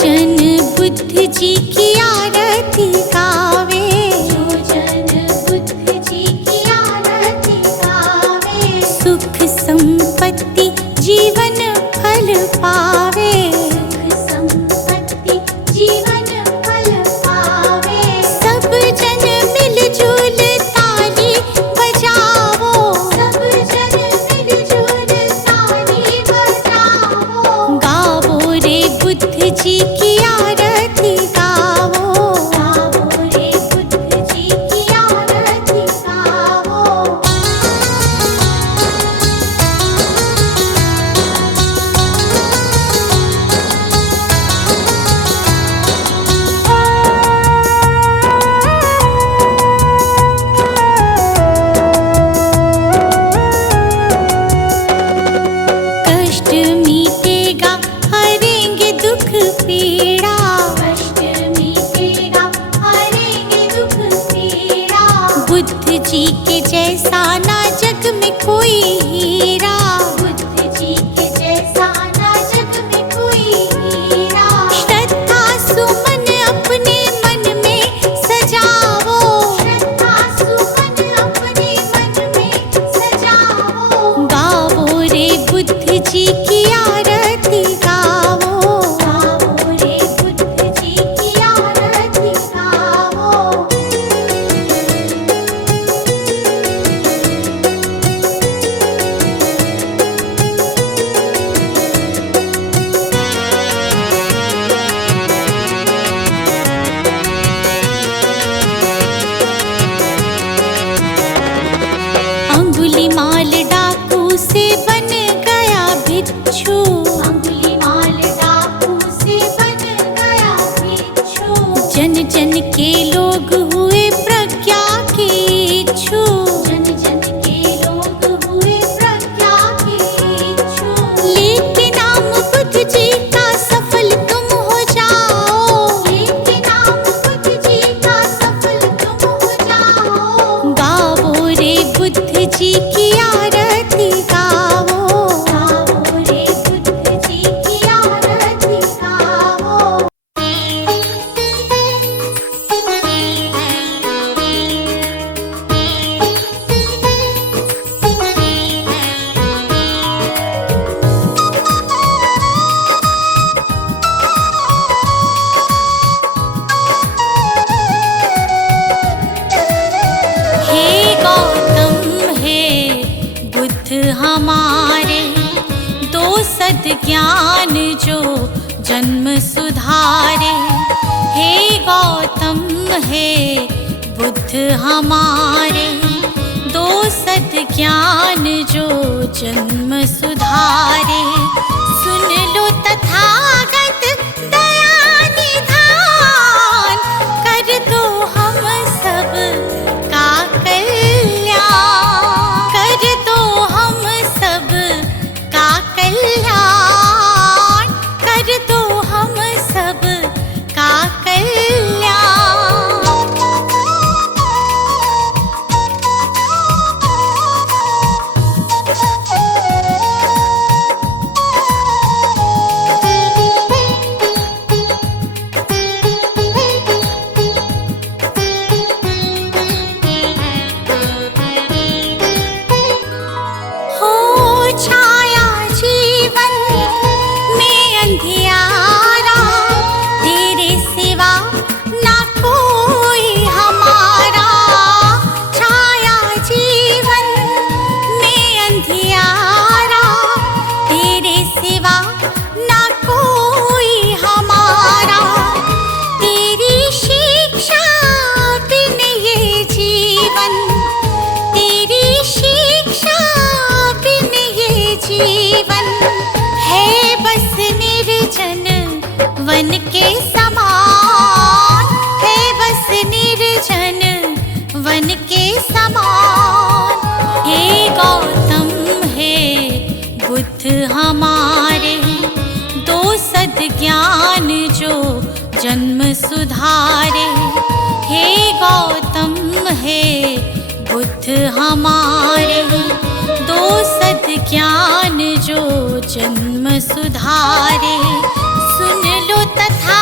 जन बुद्ध जी की आरती गावे, जो जन बुद्ध जी की आरती गावे, सुख संपत्ति जीवन फल पावे, सुख संपत्ति जीवन फल पावे। सब जन मिलजुल ताली बजावो, सब जन मिलजुल ताली बजावो, गावो रे बुद्ध जी की आरती गावो, गावो रे बुद्ध जी की आरती गावो। कष्ट मीटेगा हरेंगे दुख पीड़ा, कष्ट मीटेगा हरेंगे दुख पीड़ा, बुद्ध जी के जैसा ना जग में कोई हीरा, बुद्ध जी के जैसा ना जग में कोई हीरा। श्रद्धा सुमन अपने मन में सजावो, श्रद्धा सुमन अपने मन में सजावो, गावो रे बुद्ध जी की आरती गावो, गावो रे बुद्ध जी की आरती गावो। अंगुलीमाल डाकू से बन गया भिक्षु, अंगुलीमाल डाकू से बन गया भिक्षु, जन जन के लोग हुए प्रज्ञा के इच्छु, जन जन के लोग हुए प्रज्ञा के इच्छु। लेके नाम बुद्ध जी का सफल तुम हो जाओ, लेके नाम बुद्ध जी का सफल तुम हो जाओ, गावो रे बुद्ध जी की आरती गावो, गावो रे बुद्ध जी की आरती गावो। हे गौतम हे बुद्ध हमारे, दो सद ज्ञान जो जन्म सुधारे। हे गौतम हे बुद्ध हमारे, दो सद ज्ञान जो जन्म सुधारे। सुन लो तथागत दया निधान, कर दो हम सब का कल्याण, कर दो हम सब का कल्याण, कर दो हम सब का कल्याण। हो छाया जीवन में अंधियारा, तेरे सिवा ना कोई हमारा। छाया जीवन में अंधियारा, तेरे सिवा ना कोई हमारा। तेरी शिक्षा बिन ये जीवन, तेरी शिक्षा बिन ये जीवन, है बस निर्जन वन के समान, है बस निर्जन वन के समान। हे गौतम हे बुद्ध हमारे, दो सद ज्ञान जो जन्म सुधारे। हे गौतम हे बुद्ध हमारे, दो सद ज्ञान जो जन्म सुधारे। सुन लो तथा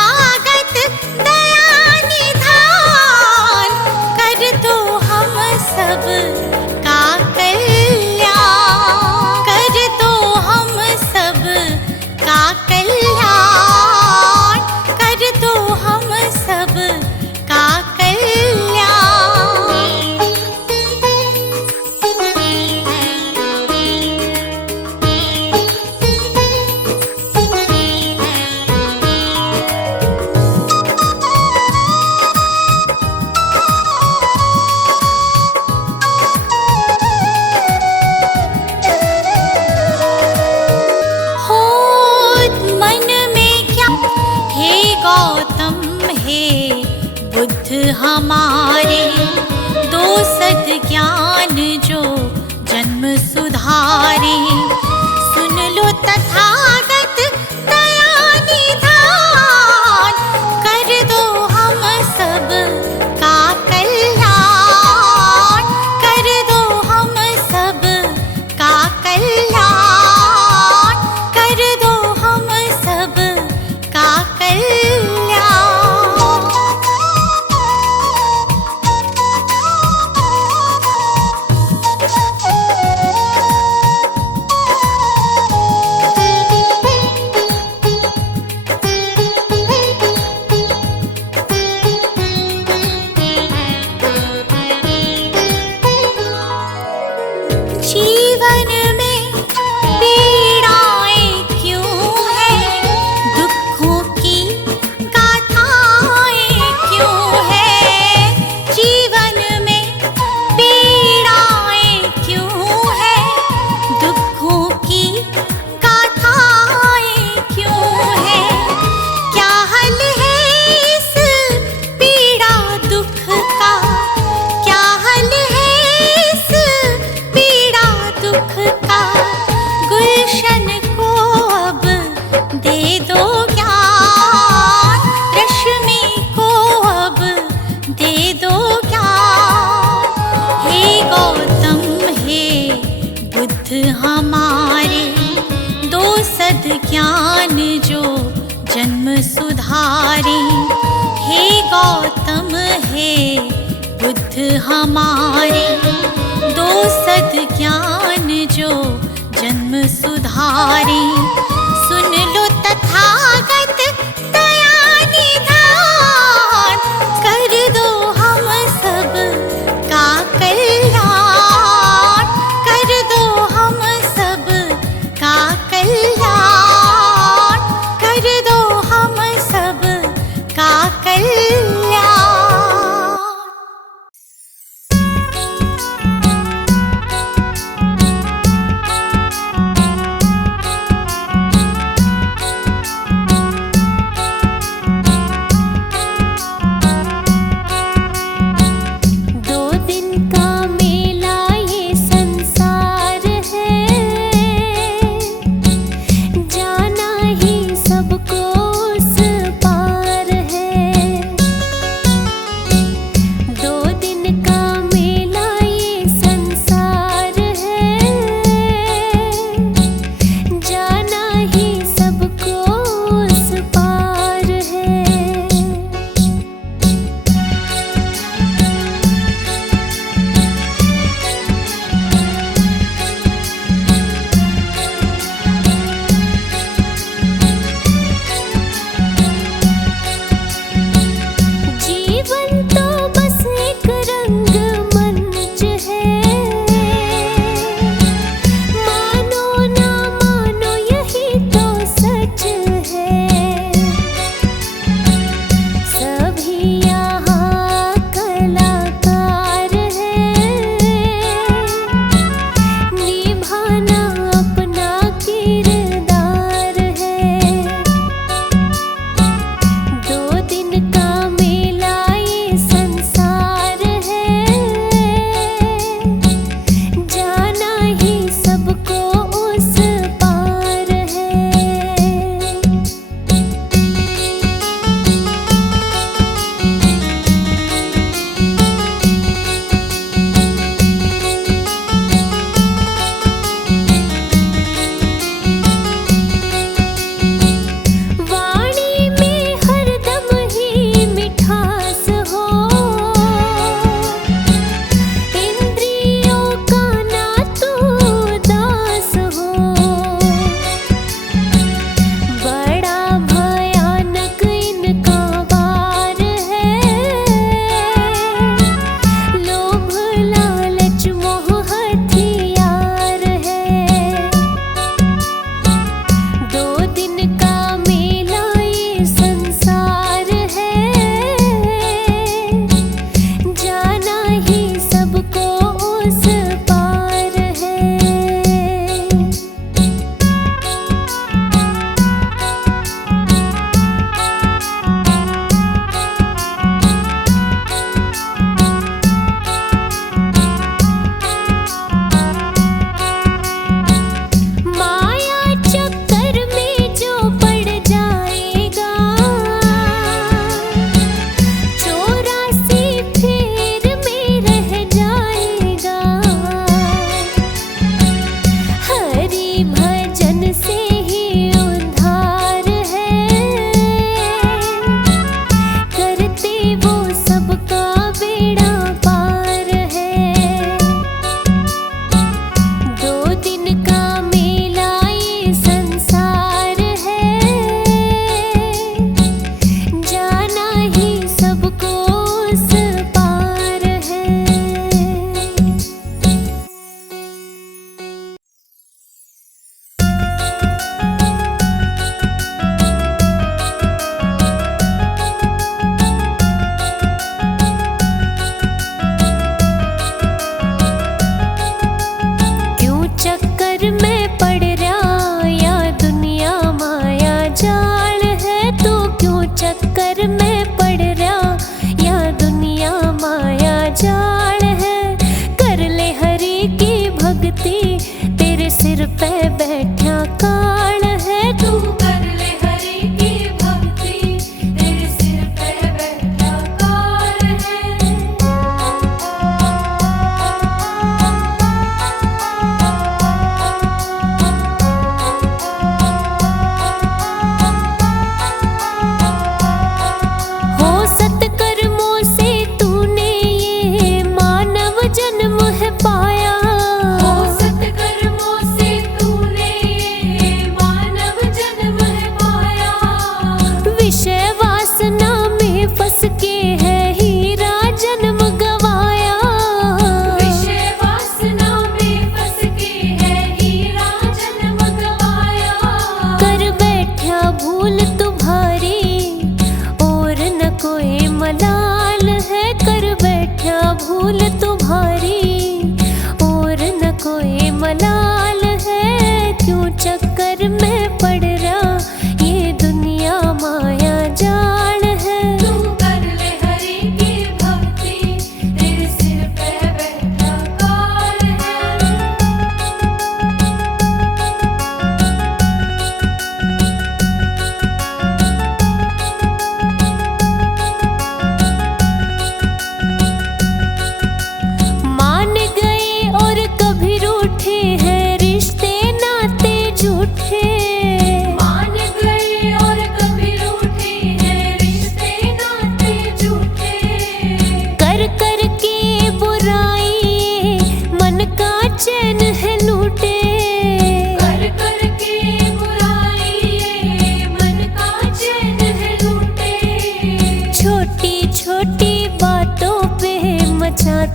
हे बुद्ध हमारे, दो सद्ज्ञान जो जन्म सुधारे। सुन लो तथागत दया निधान, कर दो हम सब का कल्याण, कर दो हम सब का कल्याण, कर दो हम सब का कल्याण। जीवन में पीड़ाएं क्यों हैं, दुखों की गाथाएं क्यों हैं। जीवन में पीड़ाएं क्यों हैं, दुखों की गाथाएं क्यों हैं। क्या हल है इस पीड़ा दुख का, क्या हल है इस पीड़ा दुख का। गुलशन को अब दे दो ज्ञान, रश्मि को अब दे दो ज्ञान। हे गौतम हे बुद्ध हमारे, दो सद्ज्ञान जो जन्म सुधारे। हे गौतम हे बुद्ध हमारे, दो सद्ज्ञान जो जन्म सुधारे। सुन लो तथागत दया निधान, कर दो हम सब का कल्याण, कर दो हम सब का कल्याण, कर दो हम सब का कल्याण।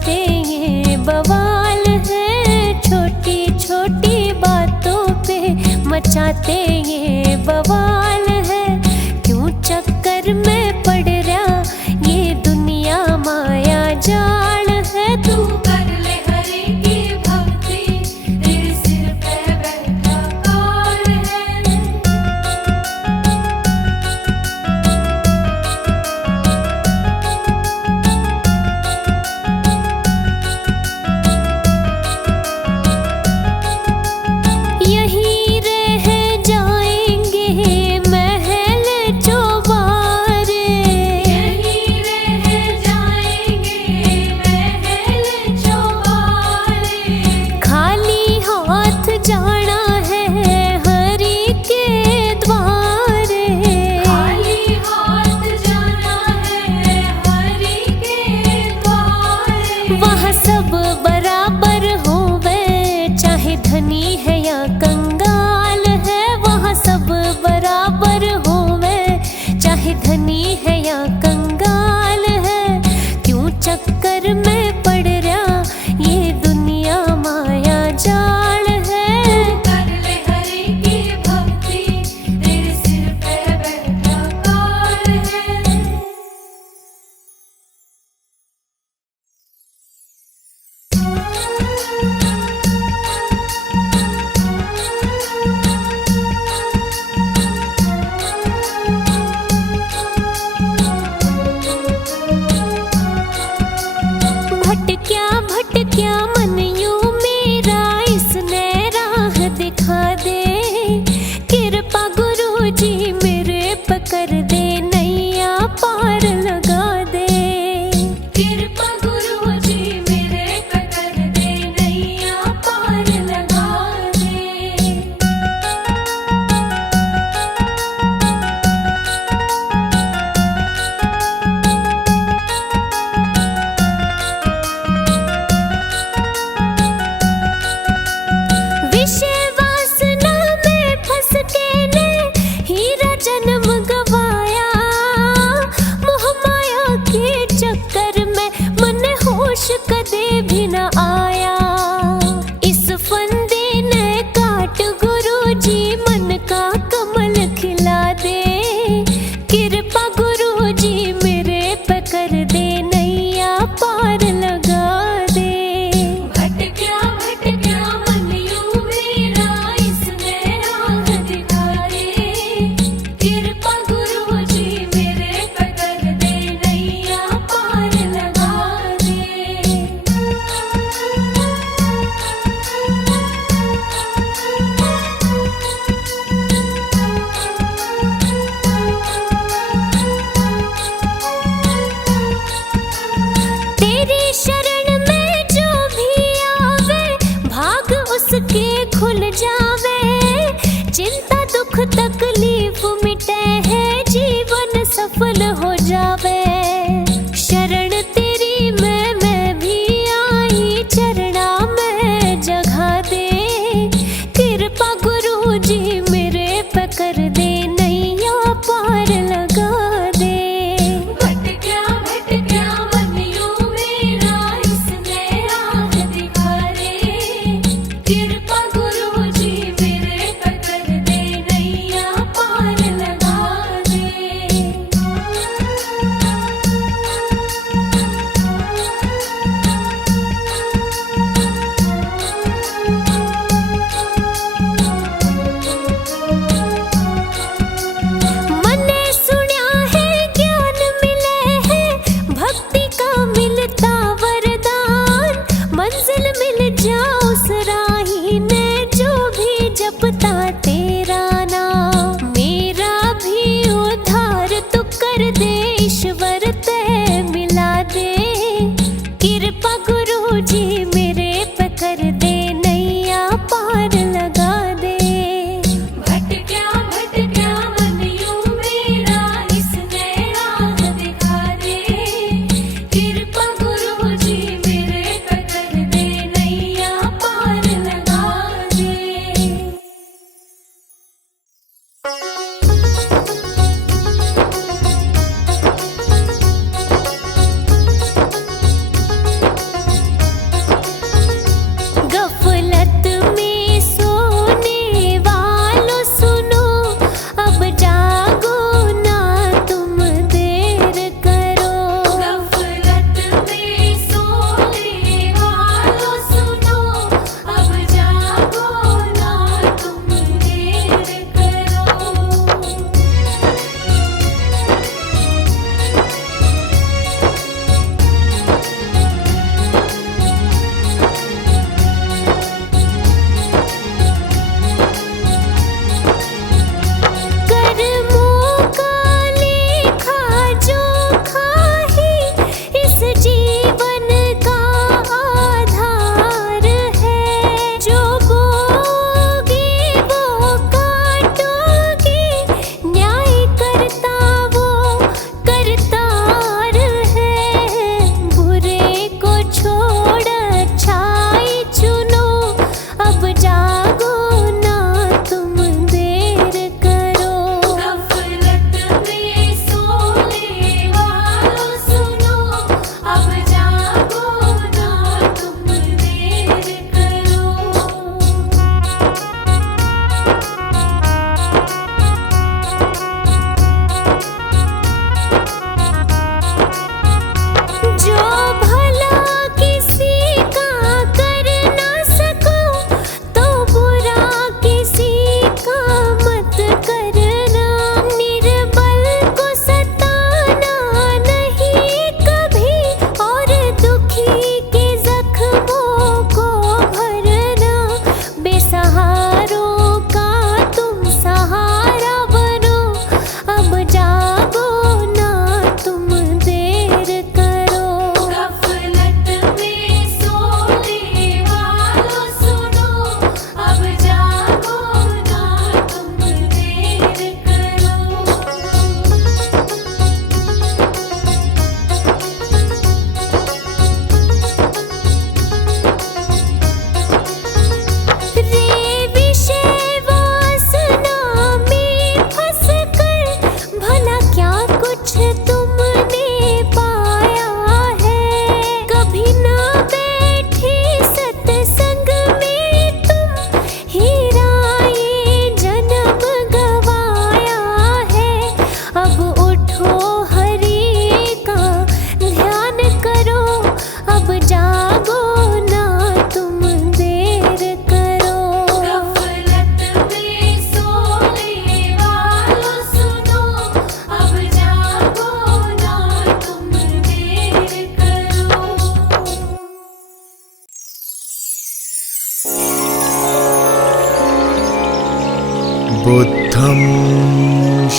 मचाते ये बवाल है, छोटी छोटी बातों पे मचाते ये बवाल है। क्यों चक्कर में पड़ रहा ये दुनिया माया जाल है। तू कर ले हरि की भक्ति, तेरे सिर पे बैठा काल है। यहीं रह जाएंगे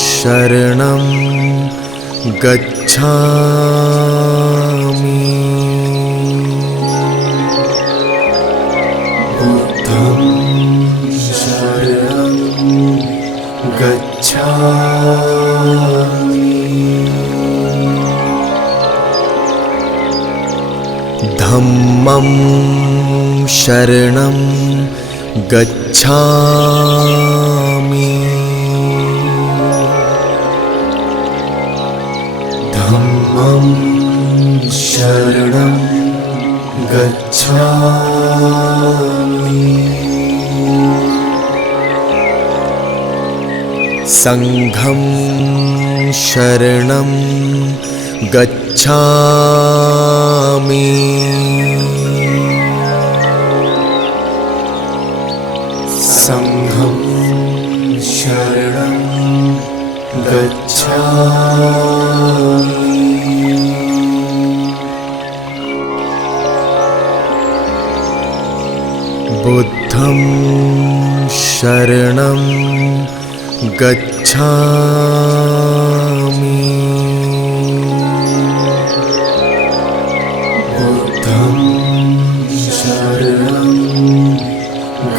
शरणं गच्छामि। बुद्धं शरणं गच्छामि। धम्मं शरणं गच्छामि। धम्मं शरणं गच्छामि। संघं शरणं गच्छामि। संघं शरणं गच्छामि। बुद्धं शरणं गच्छामि। बुद्धं शरणं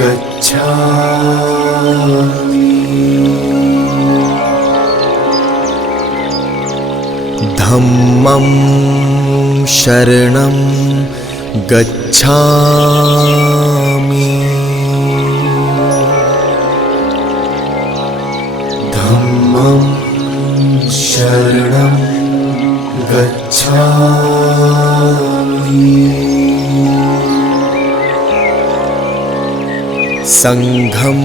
गच्छामि। धम्मं शरणं गच्छामि। धम्मं शरणं गच्छामि। संघं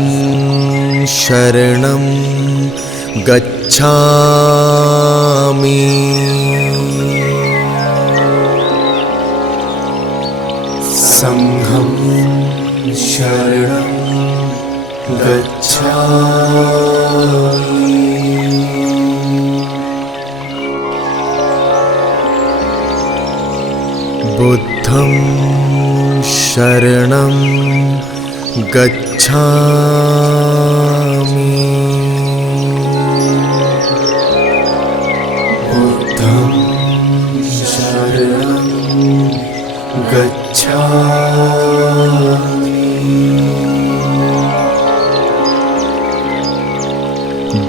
शरणं गच्छामि। संघं शरणं गच्छामि। बुद्धं शरणं गच्छामि। बुद्धं शरणं गच्छामि।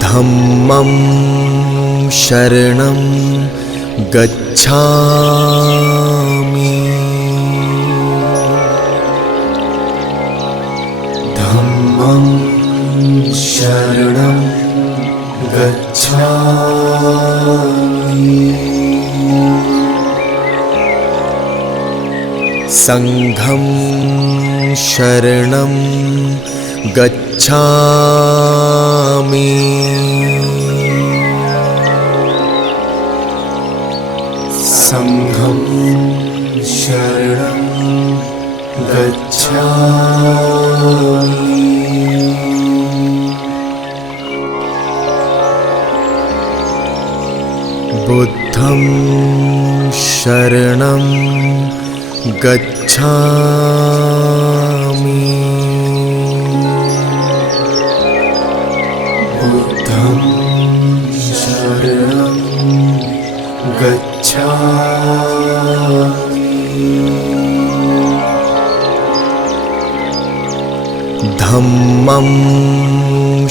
धम्मं शरणं गच्छामि। धम्मं शरणं गच्छामि। संघं शरणं गच्छामि। संघं शरणं गच्छामि। बुद्धं शरणं गच्छामि। बुद्धं शरणं गच्छामि। धम्मं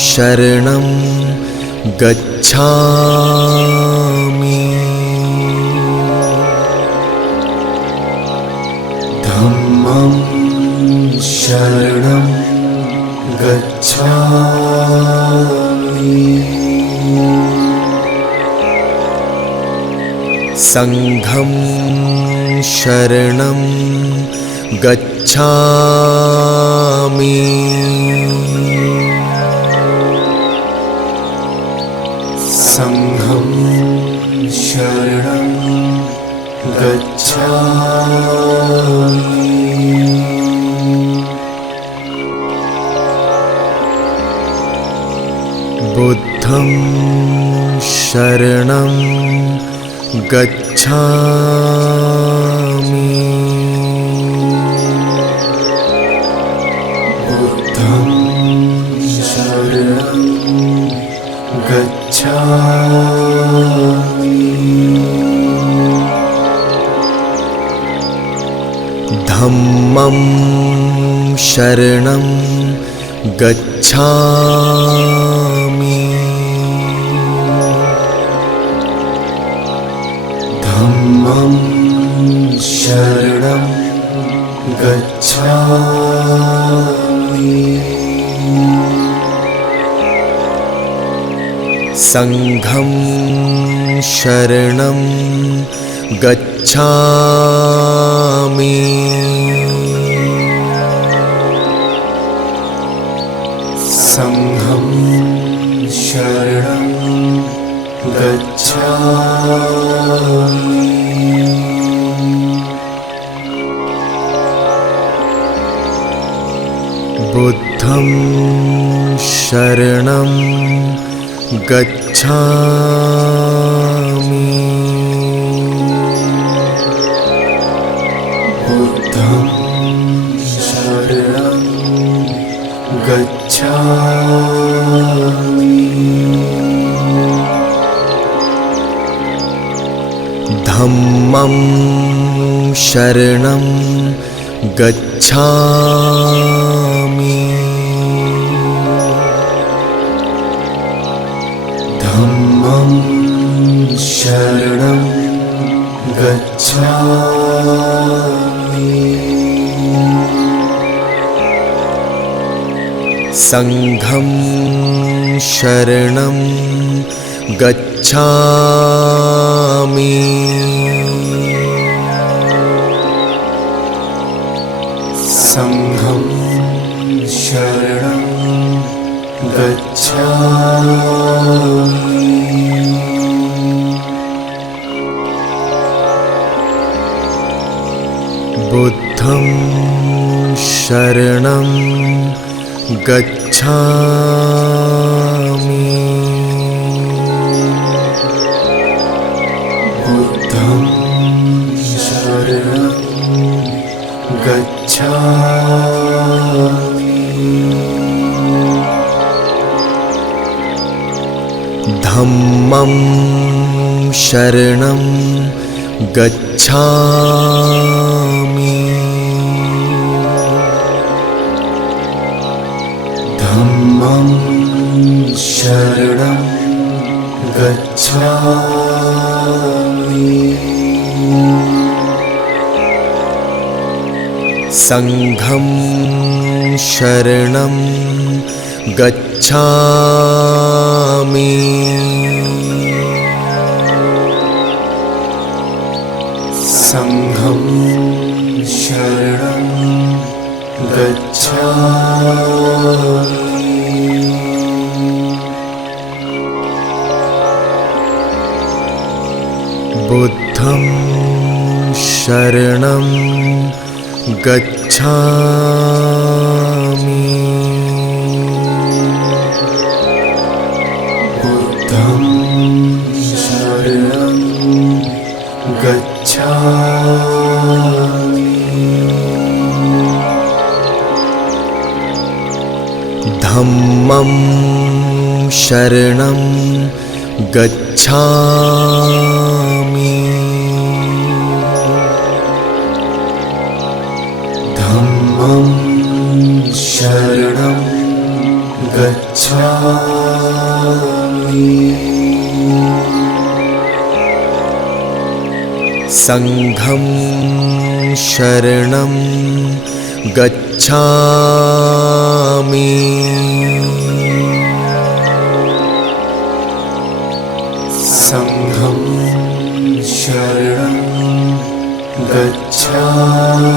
शरणं गच्छामि। धम्मं शरणं गच्छामि। संघं शरणं गच्छामि। संघं शरणं गच्छामि। बुद्धं शरणं गच्छामि। बुद्धं शरणं गच्छामि धम्मं शरणं गच्छामि धम्मं शरणं गच्छामि संघं शरणं गच्छामि संघं शरणं गच्छामि बुद्धं शरणं गच्छामि बुद्धं शरणं गच्छामि धम्मं शरणं गच्छामि धम्मं शरणं गच्छामि संघं शरणं गच्छामि संघं शरणं गच्छामि बुद्धं शरणं गच्छामि बुद्धं शरणं गच्छामि धम्मं शरणं गच्छामि धम्मं शरणं गच्छामि संघं शरणं गच्छामि संघं शरणं गच्छामि बुद्धं शरणं गच्छामि बुद्धं शरणं गच्छामि धम्मं शरणं गच्छामि धम्मं शरणं गच्छामि संघं शरणं गच्छामि संघं शरणं गच्छामि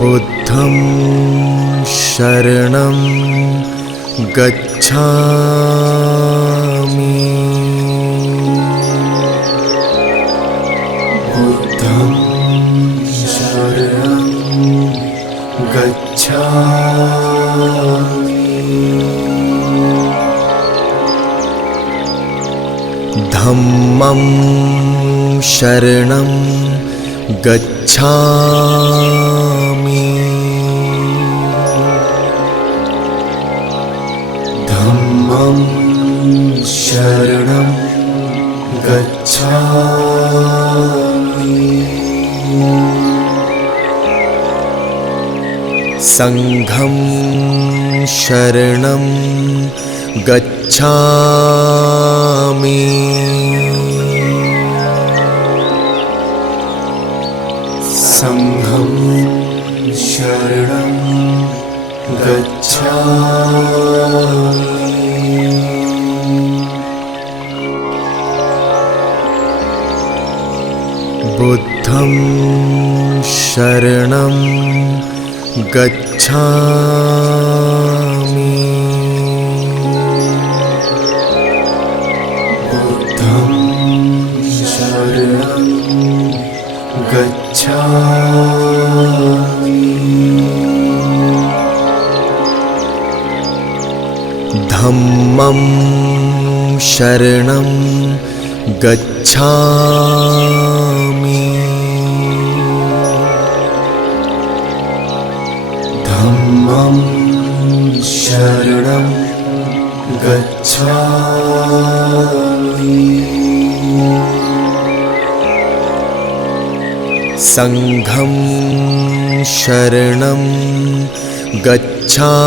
बुद्धं शरणं गच्छामि बुद्धं शरणं गच्छामि धम्मं शरणं गच्छामि संघं शरणं गच्छामि। संघं शरणं गच्छामि। बुद्धं शरणं गच्छामि। बुद्धं शरणं गच्छामि। धम्मं शरणं गच्छामि। धम्मं शरणं गच्छामि। संघं शरणं गच्छामि।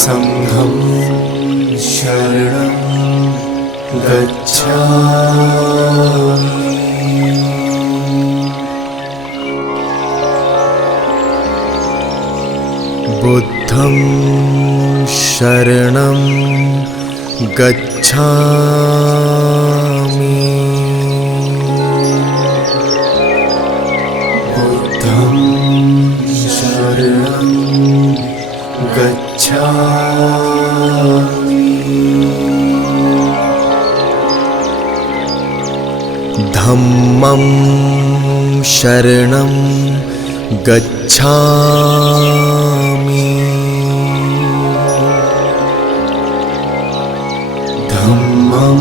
संघं शरणं गच्छामि। बुद्धं शरणं गच्छामि। बुद्धं शरणं गच्छामि। धम्मं शरणं गच्छामि। धम्मं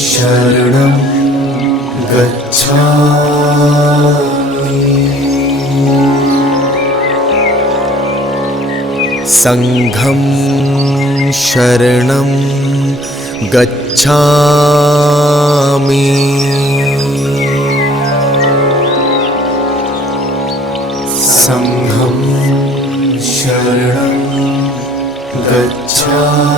शरणं गच्छामि। संघं शरणं गच्छामि। संघं शरणं गच्छामि।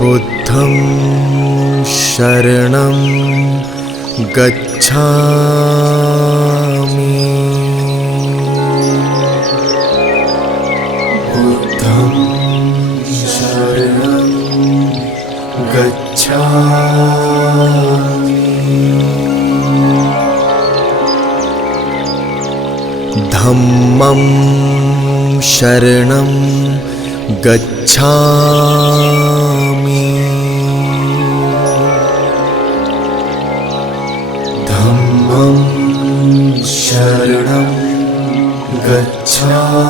बुद्धं शरणं गच्छामि। बुद्धं शरणं गच्छामि। धम्मं शरणं गच्छामि। धम्मं शरणं गच्छामि।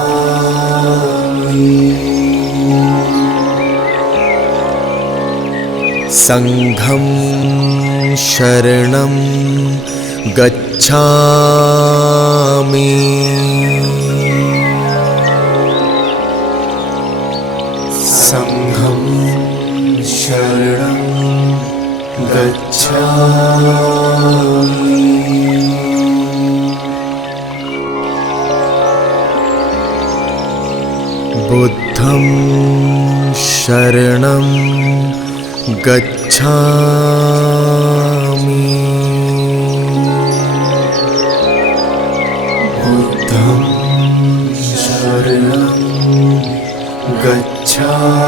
संघं शरणं गच्छामि। संघं शरणं गच्छामि। बुद्धं शरणं गच्छामि। बुद्धं शरणं गच्छामि।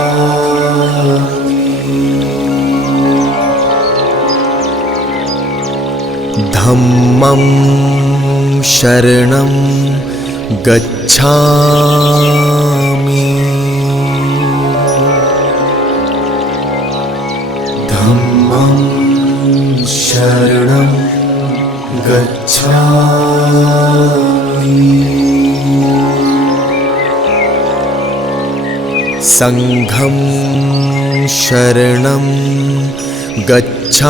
धम्मं शरणं गच्छामि। धम्मं शरणं गच्छामि। संघं शरणं गच्छामि।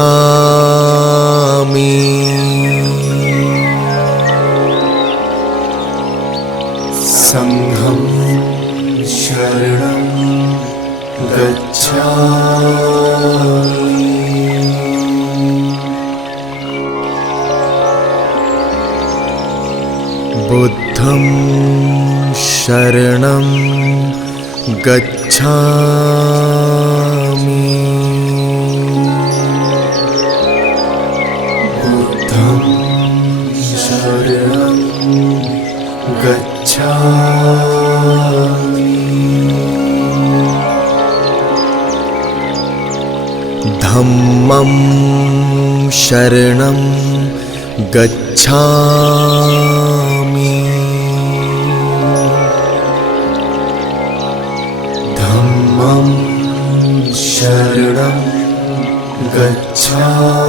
संघं शरणं शरणं गच्छामि। बुद्धं शरणं गच्छामि। बुद्धं शरणं गच्छामि। धम्मं शरणं गच्छामि। धम्मं शरणं गच्छामि।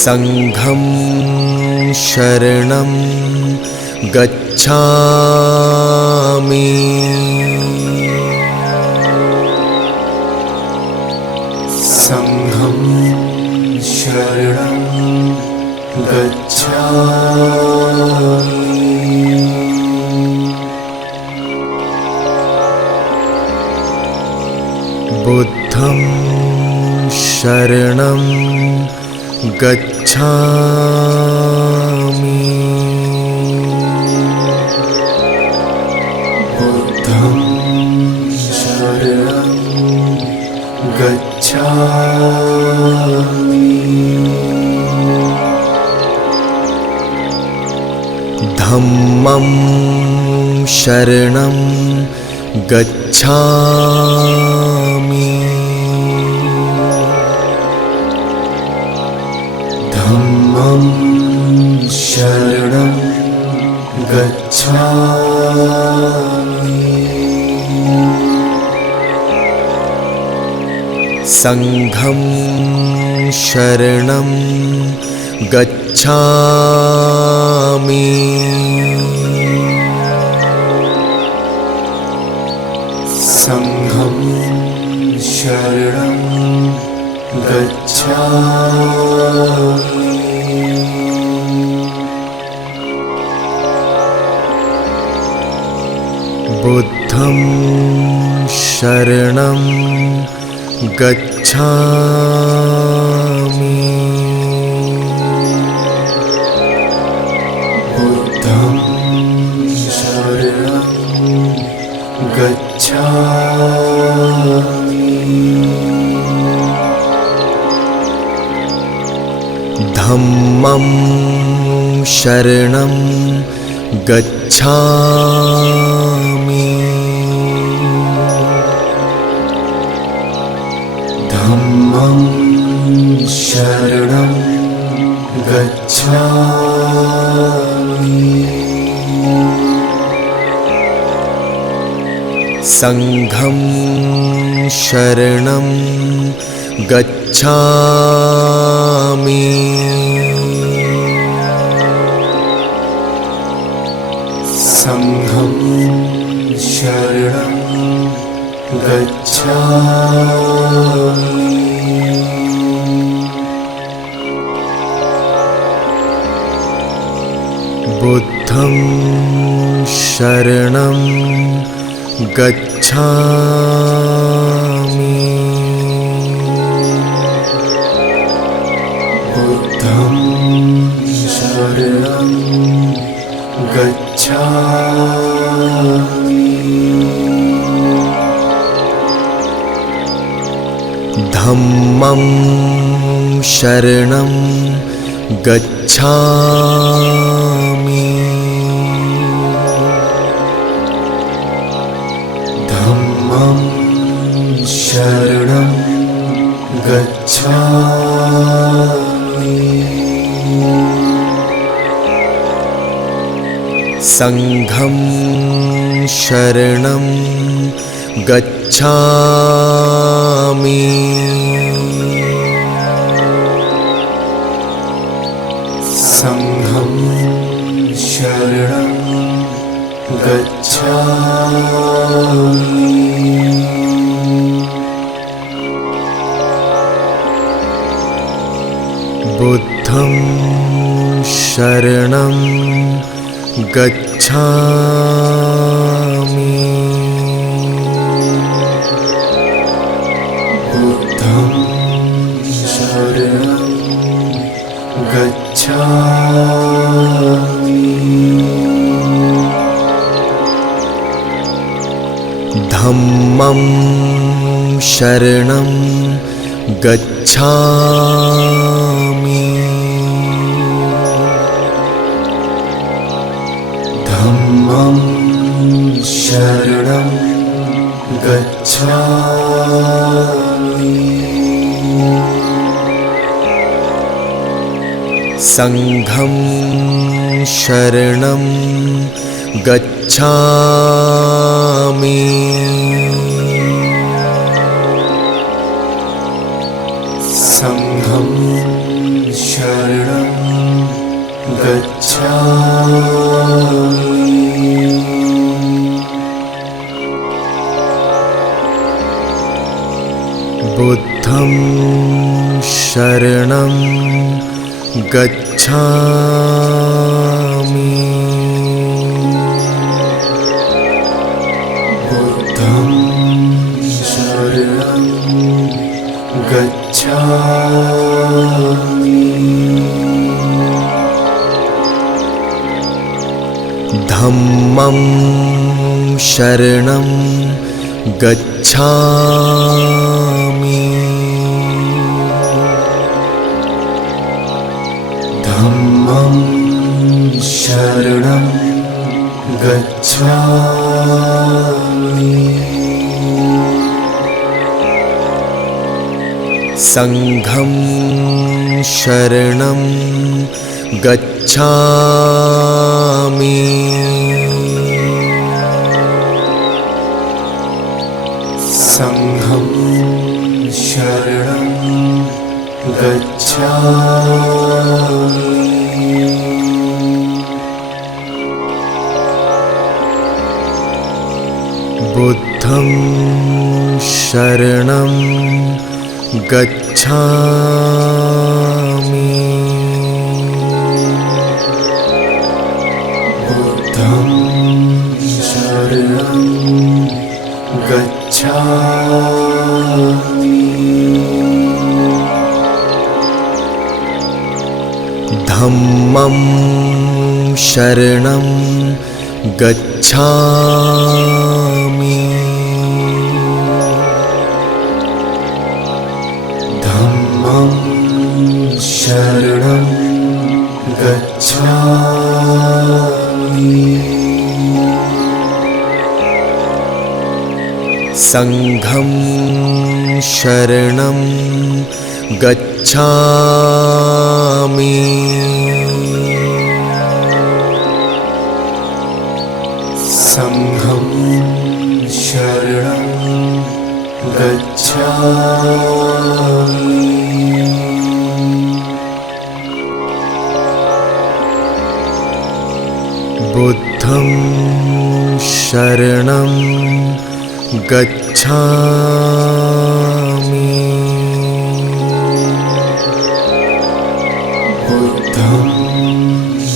संघं शरणं गच्छामि। संघं शरणं गच्छामि। बुद्धं शरणं गच्छामि। बुद्धं शरणं गच्छामि। धम्मं शरणं गच्छामि। धम्मं शरणं गच्छामि। संघं शरणं गच्छामि। संघं शरणं गच्छामि। बुद्धं शरणं गच्छामि। बुद्धं शरणं गच्छामि। धम्मं शरणं गच्छामि। धम्मं शरणं गच्छामि। संघं शरणं गच्छामि। संघं शरणं गच्छामि। बुद्धं शरणं गच्छामि। बुद्धं शरणं गच्छामि। धम्मं शरणं गच्छामि। धम्मं शरणं गच्छामि। संघं शरणं गच्छामि। संघं शरणं गच्छामि। बुद्धं शरणं गच्छामि बुद्धं शरणं गच्छामि धम्मं शरणं गच्छामि धम्मं शरणं गच्छामि संघं शरणं गच्छामि संघं शरणं गच्छामि बुद्धं शरणं गच्छामि बुद्धं शरणं गच्छामि धम्मं शरणं गच्छामि धम्मं शरणं गच्छामि संघं शरणं गच्छामि संघं शरणं गच्छामि बुद्धं शरणं गच्छामि बुद्धं शरणं गच्छामि धम्मं शरणं गच्छामि धम्मं शरणं गच्छामि संघं शरणं गच्छामि संघं शरणं गच्छामि बुद्धं शरणं गच्छामि बुद्धं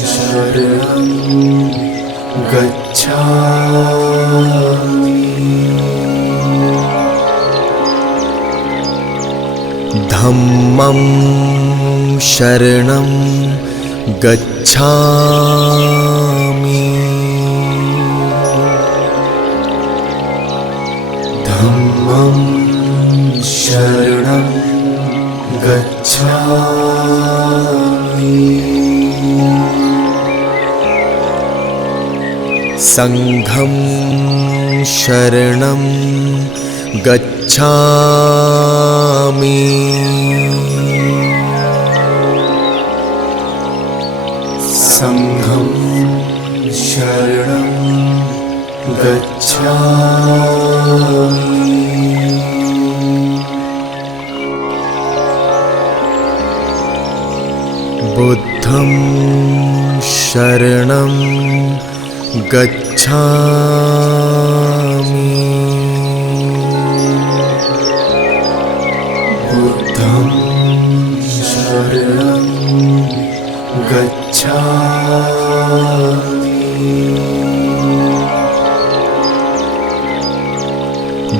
शरणं गच्छामि धम्मं शरणं गच्छामि धम्मं शरणं गच्छामि संघं शरणं गच्छामि संघं शरणं गच्छामि बुद्धं शरणं गच्छामि बुद्धं शरणं गच्छामि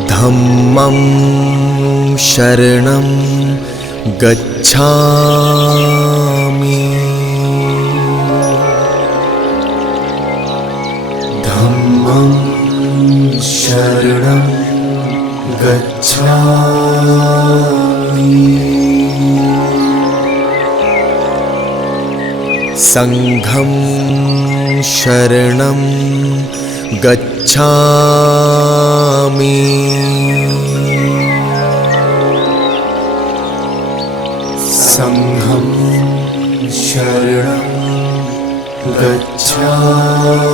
धम्मं शरणं गच्छामि धम्मं शरणं गच्छामि संघं शरणं गच्छामि संघं शरणं गच्छामि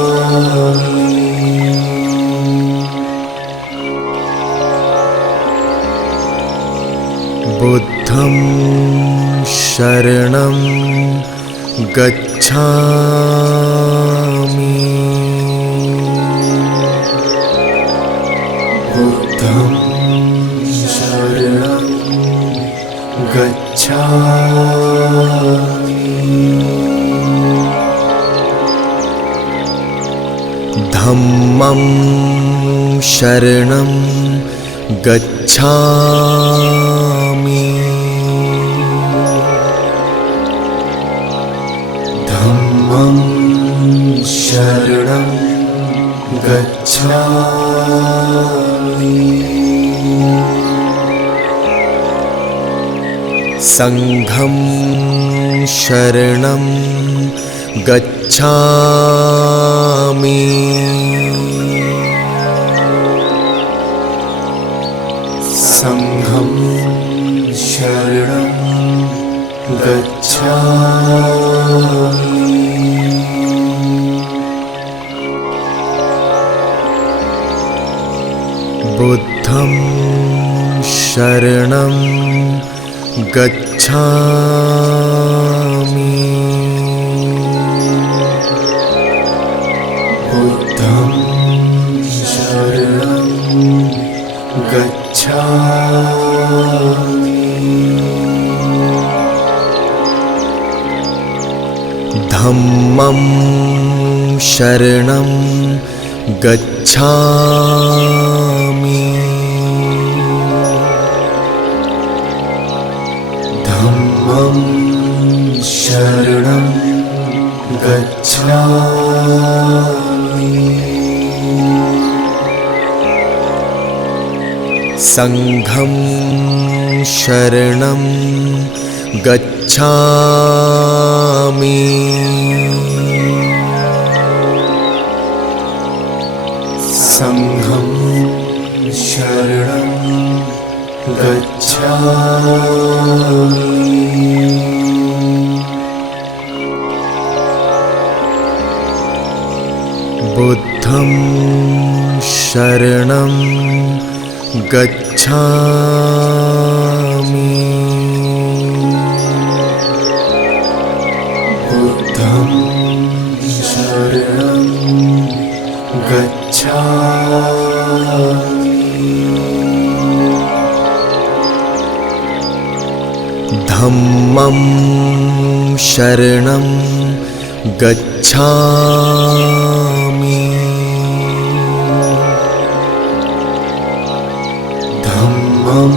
बुद्धं शरणं गच्छामि बुद्धं शरणं गच्छामि धम्मं शरणं गच्छामि धम्मं शरणं गच्छामि संघं शरणं गच्छामि संघं शरणं गच्छामि बुद्धं शरणं गच्छामि बुद्धं शरणं गच्छामि धम्मं शरणं गच्छामि धम्मं शरणं गच्छामि संघं शरणं गच्छामि संघं शरणं गच्छामि बुद्धं शरणं गच्छामि बुद्धं शरणं गच्छामि धम्मं शरणं गच्छामि धम्मं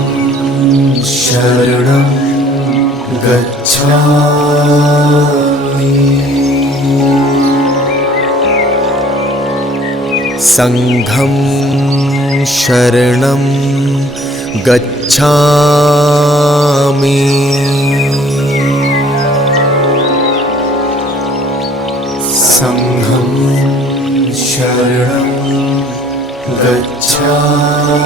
शरणं गच्छामि संघं शरणं गच्छामि संघं शरणं गच्छामि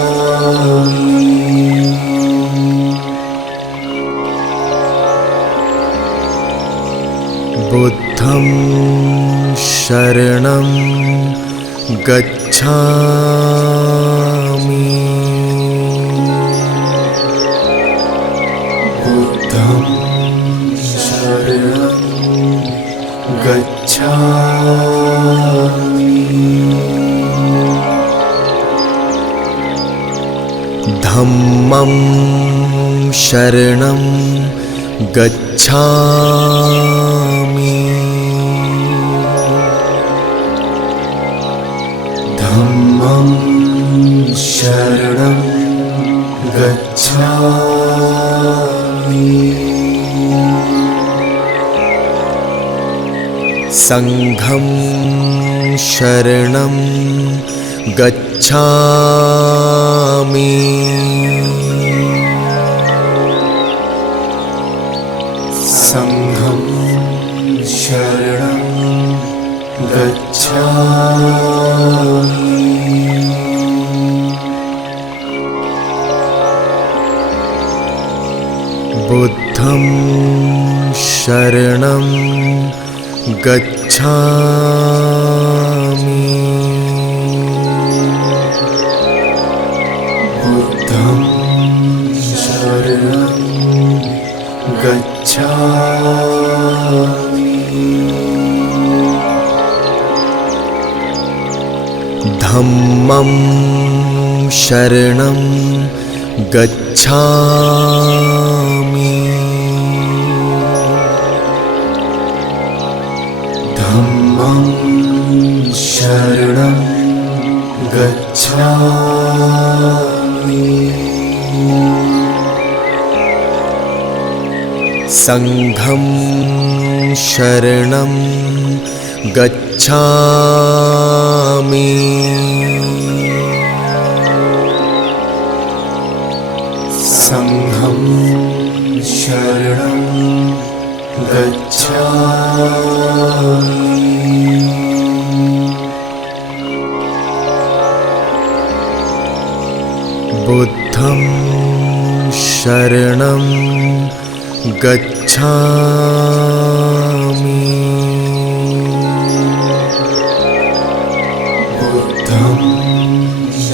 बुद्धं शरणं गच्छामि बुद्धं शरणं गच्छामि धम्मं शरणं गच्छामि संघं शरणं गच्छामि। संघं शरणं गच्छामि। बुद्धं शरणं गच्छामि। बुद्धं शरणं गच्छामि। धम्मं शरणं गच्छामि। धम्मं शरणं गच्छामि। संघं शरणं गच्छामि। संघं शरणं गच्छामि। बुद्धं शरणं गच्छामि। बुद्धं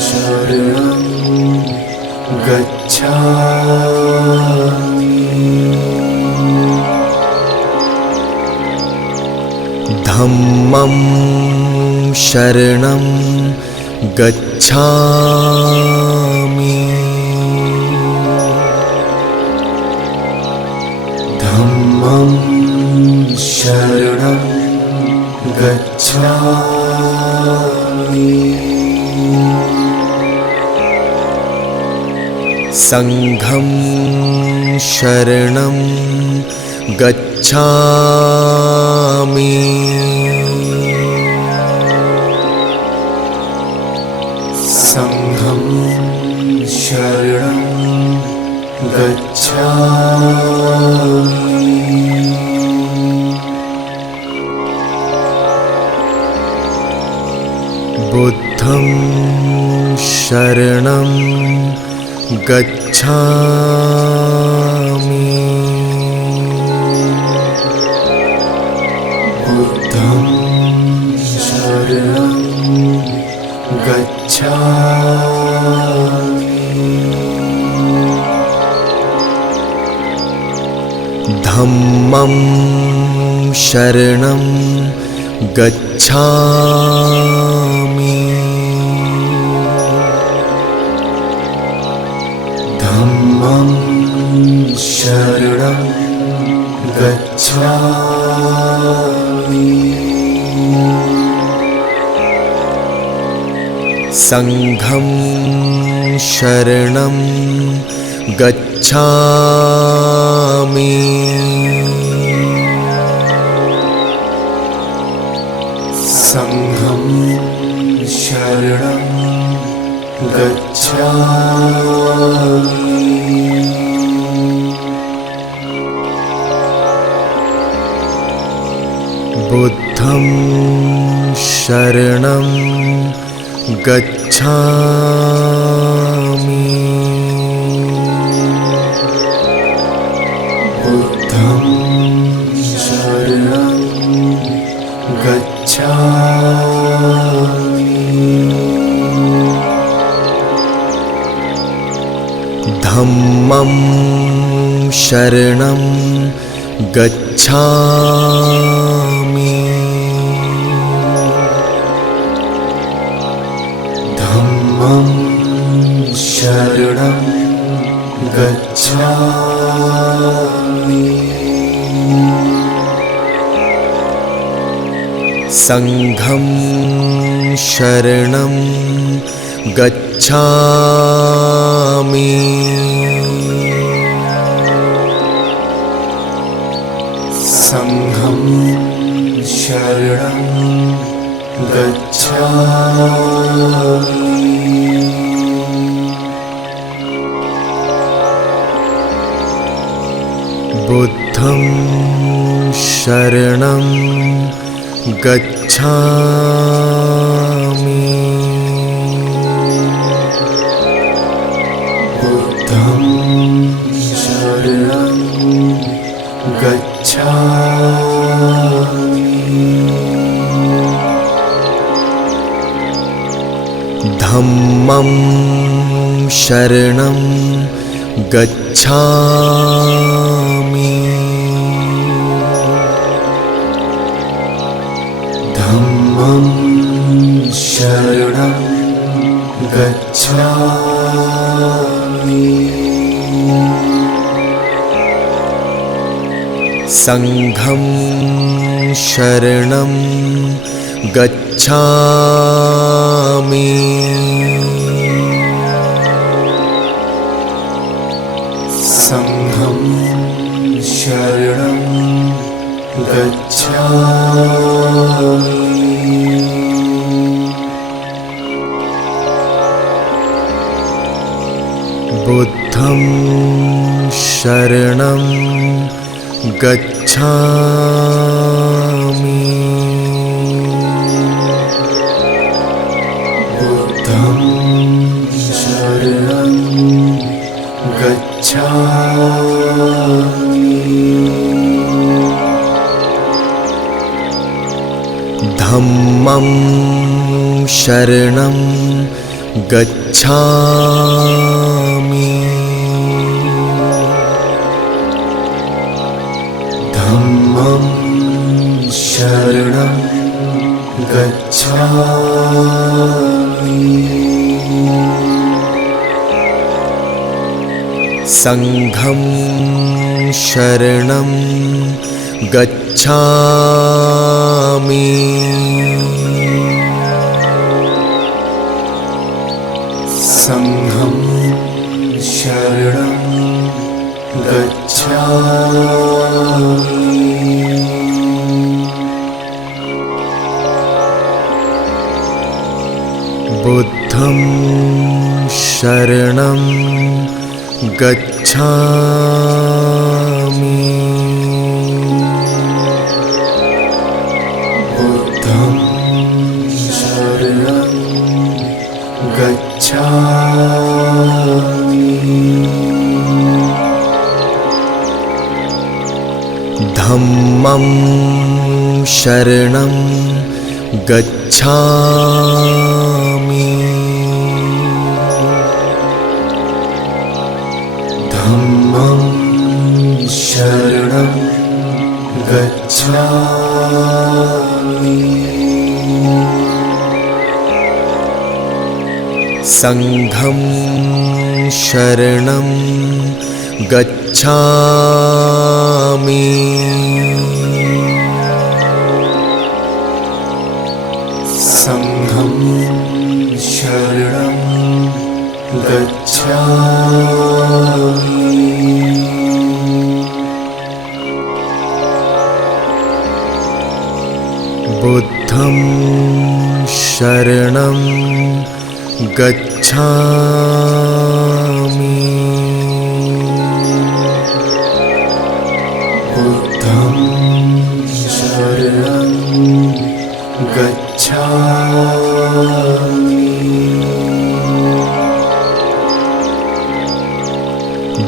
शरणं गच्छामि। धम्मं शरणं गच्छामि। धम्मं शरणं गच्छामि। संघं शरणं गच्छामि। संघं शरणं गच्छामि। बुद्धं शरणं गच्छामि। बुद्धं शरणं गच्छामि। धम्मं शरणं गच्छामि। धम्मं शरणं गच्छामि। संघं शरणं गच्छामि। संघं शरणं गच्छामि। बुद्धं शरणं गच्छामि। बुद्धं शरणं गच्छामि। धम्मं शरणं गच्छामि। धम्मं शरणं गच्छामि। संघं शरणं गच्छामि। संघं शरणं गच्छामि। बुद्धं शरणं गच्छामि। बुद्धं शरणं गच्छामि। धम्मं शरणं गच्छामि। धम्मं शरणं गच्छामि। संघं शरणं गच्छामि। संघं शरणं गच्छामि। बुद्धं शरणं गच्छामि। बुद्धं शरणं गच्छामि। धम्मं शरणं गच्छामि। धम्मं शरणं गच्छामि। संघं शरणं गच्छामि। संघं शरणं गच्छामि। बुद्धं शरणं गच्छामि। बुद्धं शरणं गच्छामि। धम्मं शरणं गच्छामि। धम्मं शरणं गच्छामि। संघं शरणं गच्छामि। संघं शरणं गच्छामि। बुद्धं शरणं गच्छामि। बुद्धं शरणं गच्छामि।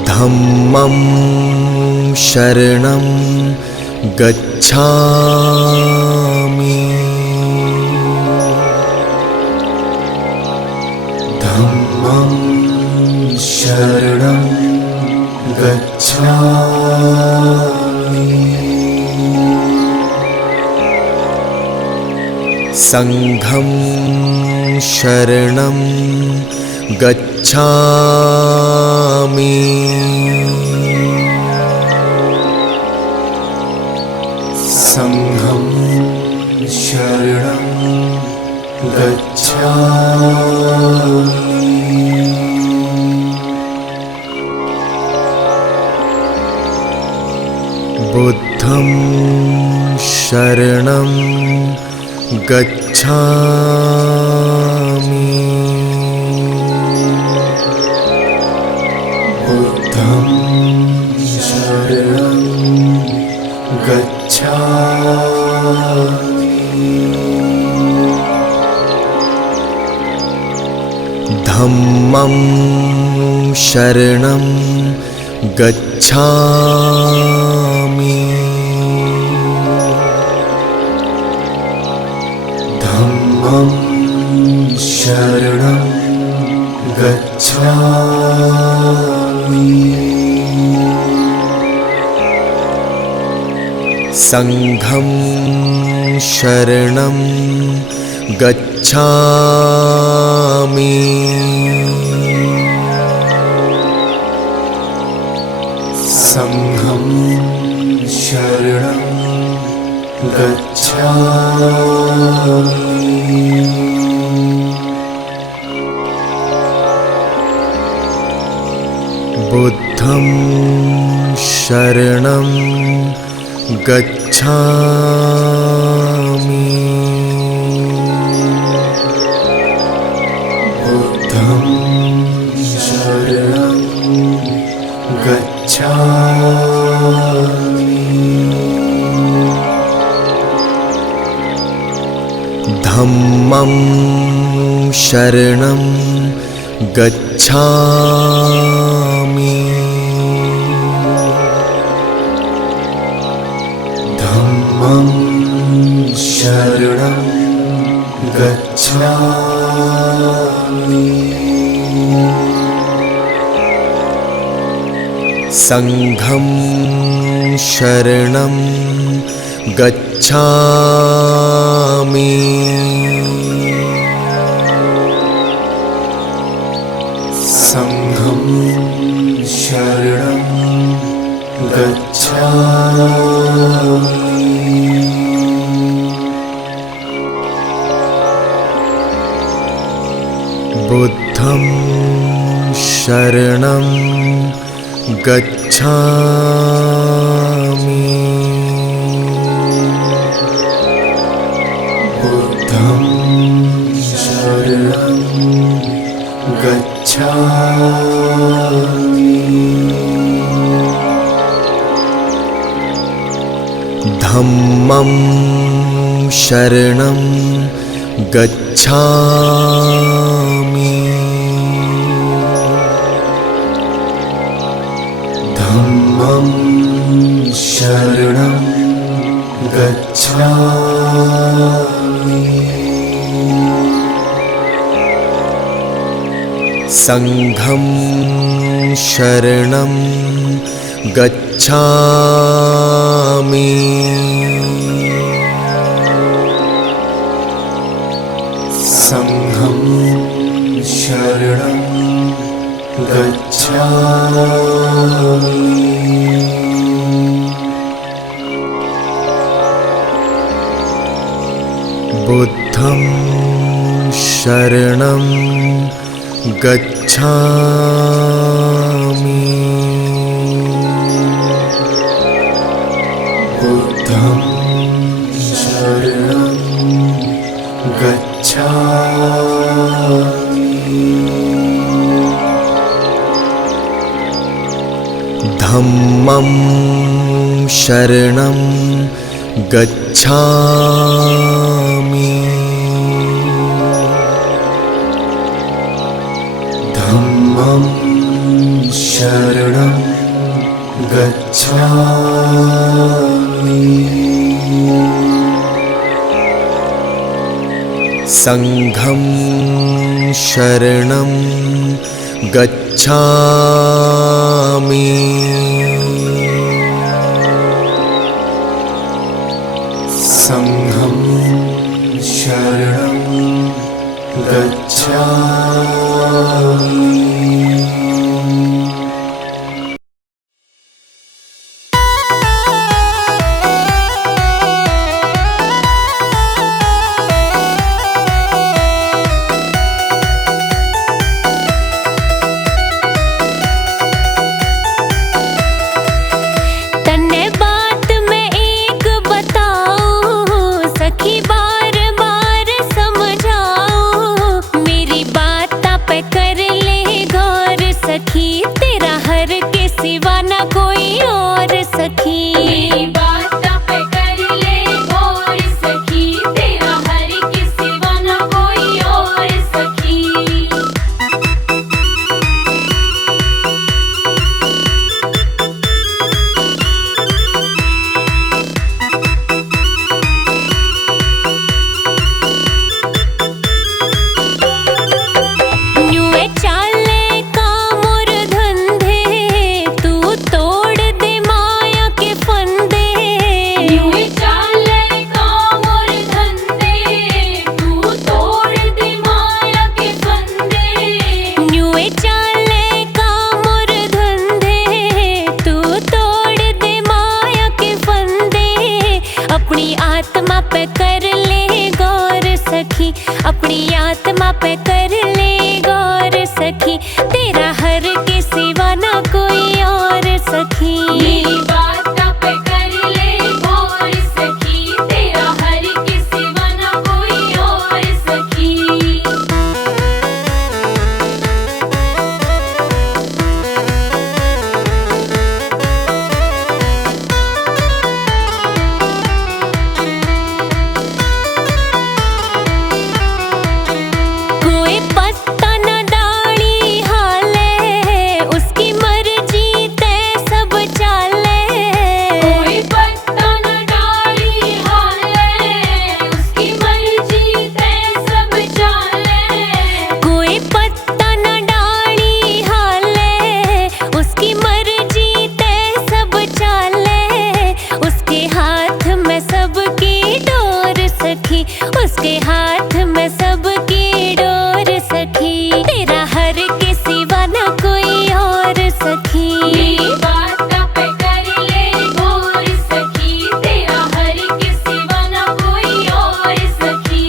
धम्मं शरणं गच्छामि। धम्मं शरणं गच्छामि। संघं शरणं गच्छामि। संघं शरणं गच्छामि। बुद्धं शरणं गच्छामि बुद्धं शरणं गच्छामि धम्मं शरणं गच्छामि धम्मं शरणं गच्छामि संघं शरणं गच्छामि संघं शरणं गच्छामि बुद्धं शरणं गच्छामि बुद्धं शरणं गच्छामि धम्मं शरणं गच्छामि धम्मं शरणं गच्छामि संघं शरणं गच्छामि संघं शरणं गच्छामि बुद्धं शरणं गच्छामि बुद्धं शरणं गच्छामि धम्मं शरणं गच्छामि धम्मं शरणं गच्छामि संघं शरणं गच्छामि संघं शरणं गच्छामि बुद्धं शरणं गच्छामि बुद्धं शरणं गच्छामि धम्मं शरणं गच्छामि धम्मं शरणं गच्छामि संघं शरणं गच्छामि संघं शरणं गच्छामि तन्ने बात मैं एक बताऊं, सखी, अपनी आत्मा पे कर ले गौर सखी, तेरा हर के सिवा ना कोई और सखी। मेरी बात पे कर ले गौर सखी, तेरा हर के सिवा ना कोई और सखी। कोई पत्ता न डाली हाले, उसकी मर्जी तय सब चाले। कोई पत्ता न डाली हाले, उसकी मर्जी तय सब चाले। कोई पत्ता न डाली हाले, उसकी मर्जी तय सब चाले। उसके हाथ में सबकी डोर सखी, उसके हाथ में सबकी डोर सखी, तेरा हर के सिवा न कोई और सखी। मेरी बात पे कर ले गौर सखी, तेरा हर के सिवा ना कोई और सखी।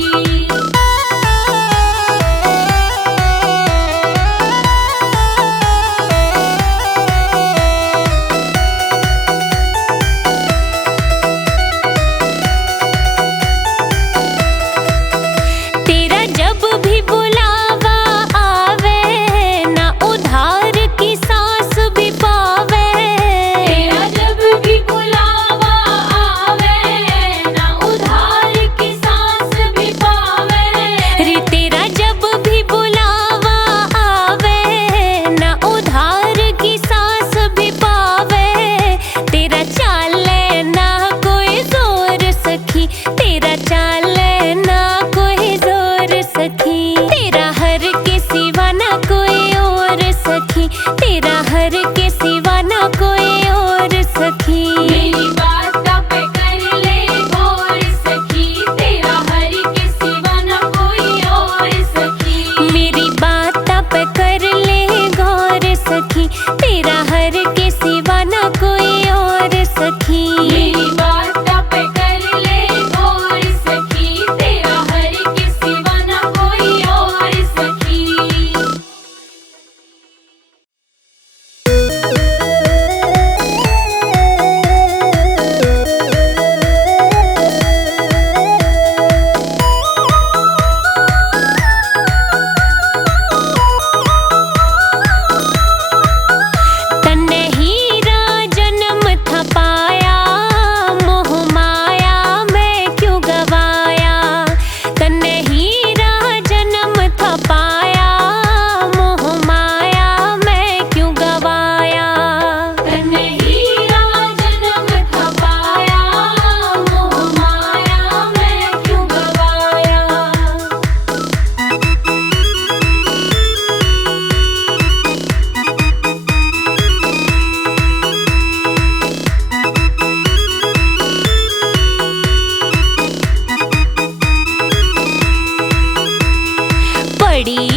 तेरा जब भी बुलावा आवे, ना उधार की सांस भी पावे। तेरा जब भी बुलावा आवे, ना उधार की सांस भी पावे। रे तेरा जब भी बुलावा आवे, ना उधार की सांस भी पावे। तेरा चाले ना कोई जोर सखी, तेरा चाले ना कोई जोर सखी, तेरा हर के सिवा ना कोई और सखी, तेरा हर के सिवा ना कोई और सखी। मेरी बात पे कर ले गौर सखी, तेरा हर के सिवा ना कोई और सखी। मेरी बात पे कर ले गौर सखी, तेरा हर के सिवा ना कोई और सखी। मेरी बात पे कर ले गौर सखी, तेरा हर के सिवा ना कोई और सखी। तन्ने हीरा जन्म था पाया, मोह माया में क्यों गवाया। तन्ने हीरा जन्म था पाया, मोह माया में क्यों गवाया। तन्ने हीरा जन्म था पाया, मोह माया में क्यों गवाया। पड़ी